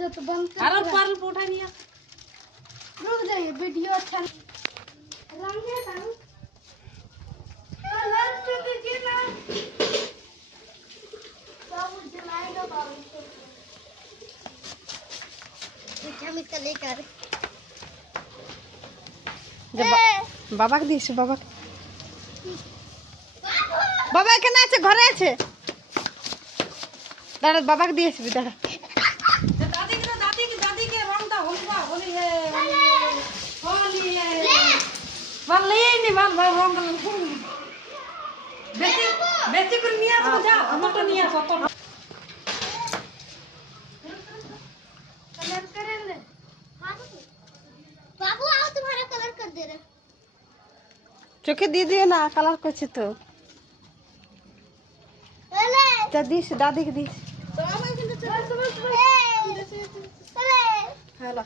जा तो बंद कर। अरे पाल उठा लिया। रुक जाइए, वीडियो अच्छा रंग है रंग। कलर तो दीजिए ना। सब जलाएगा बाबू को। हम इसका लेकर বাবা দিয়েছে বাবা বাবা এখানে আছে ঘরে আছে দাঁড়া বাবাকে দিয়ে আসবি দাঁড়া दादी के रंग दा होली है वाली नहीं वाल रंग बेटी को निया तो जा हम तो निया सतो कलर कर ले। बाबू आओ, तुम्हारा कलर कर दे रहे। চোখে দিয়ে দিও না কালার করছে তো তা দিস দাদিকে দিস तो हम কিন্তু চল চল চল। হ্যালো